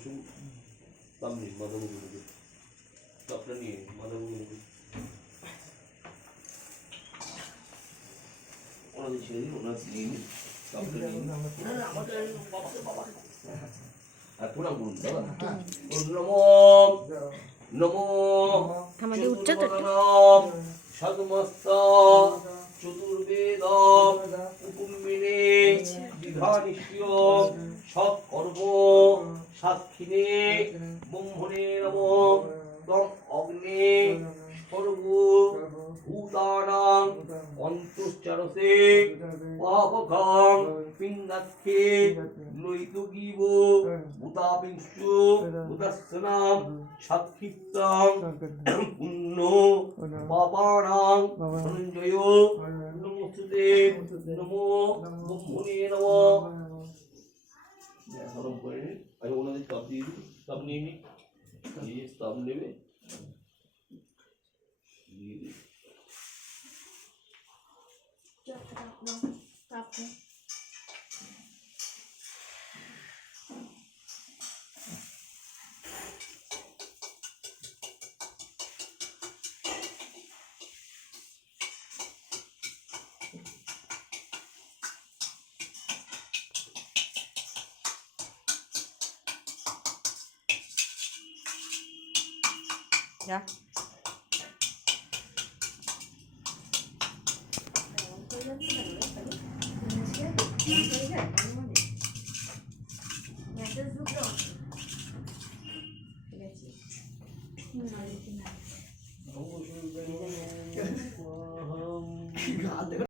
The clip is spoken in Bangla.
বসুন কাপ নিন মাথা মুখে মুখে কাপটা নিয়ে মাথা মুখে মুখে ওনাদের ছেড়ে দিন ওনার নিন কাপটা নিন আমাকে বাবাকে আর প্রণাম করুন দাদা নমো নমো আমাদের উচ্চতা সাধুমস্ত চতুর্বেদ উপমিনে বিধানিষ্য সৎকর্ম সাক্ষিণে ব্রহ্মণে নমো তম অগ্নে সর্ব ভূতানাং অন্তশ্চরসে পাবকাং পিণ্ডাক্ষে নৈতুগীব ভূতাবিংশ ভূতাসনাং সাক্ষিপ্তাং পুণ্য পাপানাং ধনঞ্জয় নমস্তুতে নমো ব্রহ্মণে নমো হরম করে নিন আমি ওনাদের কাপ দিয়ে দিই কাপ নিয়ে নিই কাপ নেবে দিয়ে দিই যা ঠিক আছে